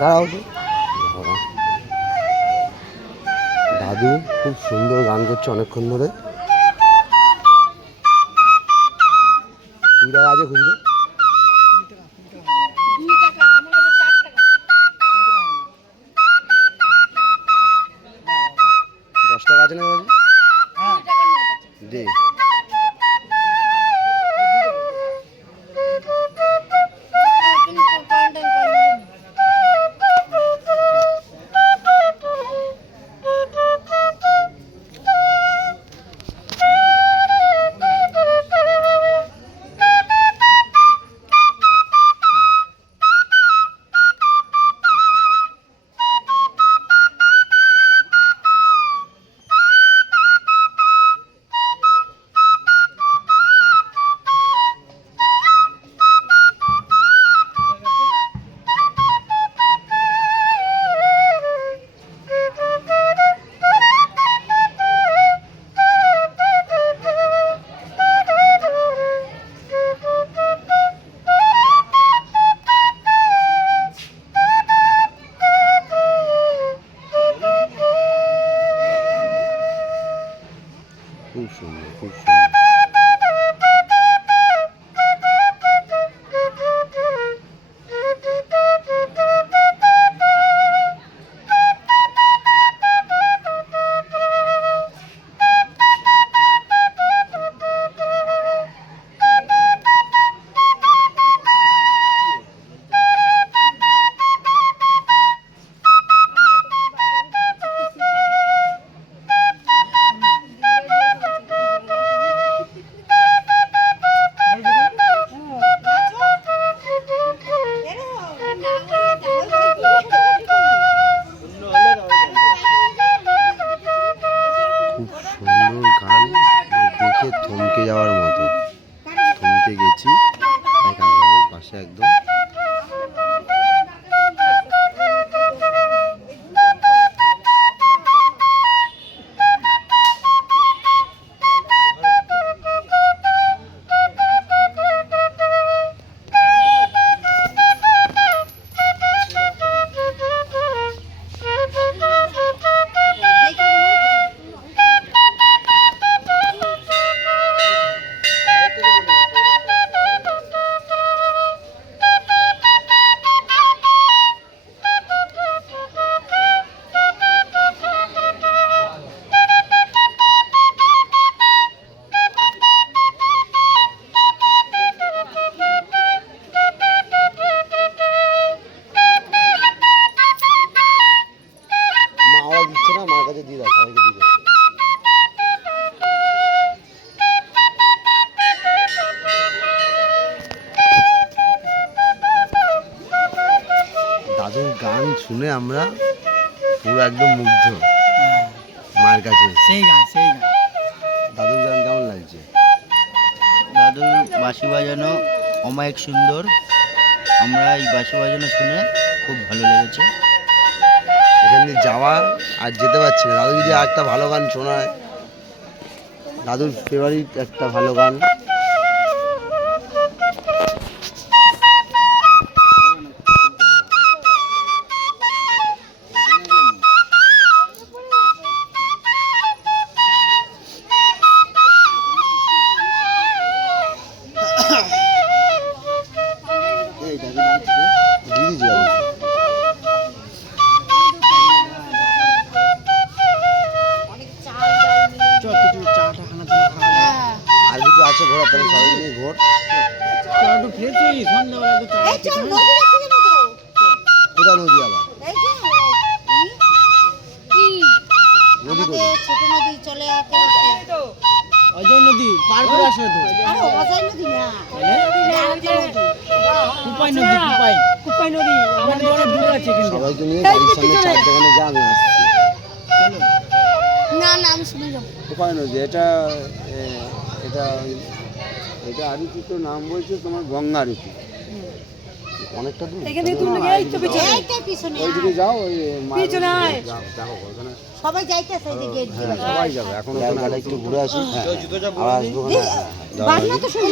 দাঁড়াও তো। দাদু খুব সুন্দর গান করছে অনেকক্ষণ ধরে। কুড়ি টাকা আছে খুঁজবে? 10 টাকা আছে না দে। খুব সুন্দর, খুব সুন্দর। খুব সুন্দর গান, দেখে থমকে যাওয়ার মতো। থমকে গেছি পাশে একদম। দিচ্ছে না, মার কাছে দিয়ে দাও, সবাইকে দিয়ে দাও। দাদুর গান শুনে আমরা পুরো একদম মুগ্ধ মার কাছে। সেই গান। দাদুর গান কেমন লাগছে? দাদুর বাঁশি বাজানো অমায়িক সুন্দর। আমরা এই বাঁশি বাজানো শুনে খুব ভালো লেগেছে। এখান দিয়ে যাওয়া আর যেতে পারছি না। দাদু যদি একটা ভালো গান শোনায়, দাদুর ফেভারিট একটা ভালো গান। আর কিছু আছে ঘোরা, তাহলে সবাই নিয়ে ঘোর। কোথায় নদী আবার? নদী ছোট নদী চলে অজয় নদী পার করে আসে তো। অজয় নদী না, কুপাই নদী। কুপাই নদী আমাদের বড় দূর আছে কিন্তু। সবাইকে নিয়ে গাড়ির সামনে চার দোকানে যা, আমি আসছি। না আমি শুনে যাবো। কোপাই নদী, এটা আরতি তো নাম বলছে তোমার গঙ্গা আরতি। অনেকটা দূর। ওইদিকে যাও, ওই সবাই যাইতেছে এদিকে। সবাই যাবে এখন। একটু ঘুরে আসি, আবার আসবো। বাংলা তো শুনি।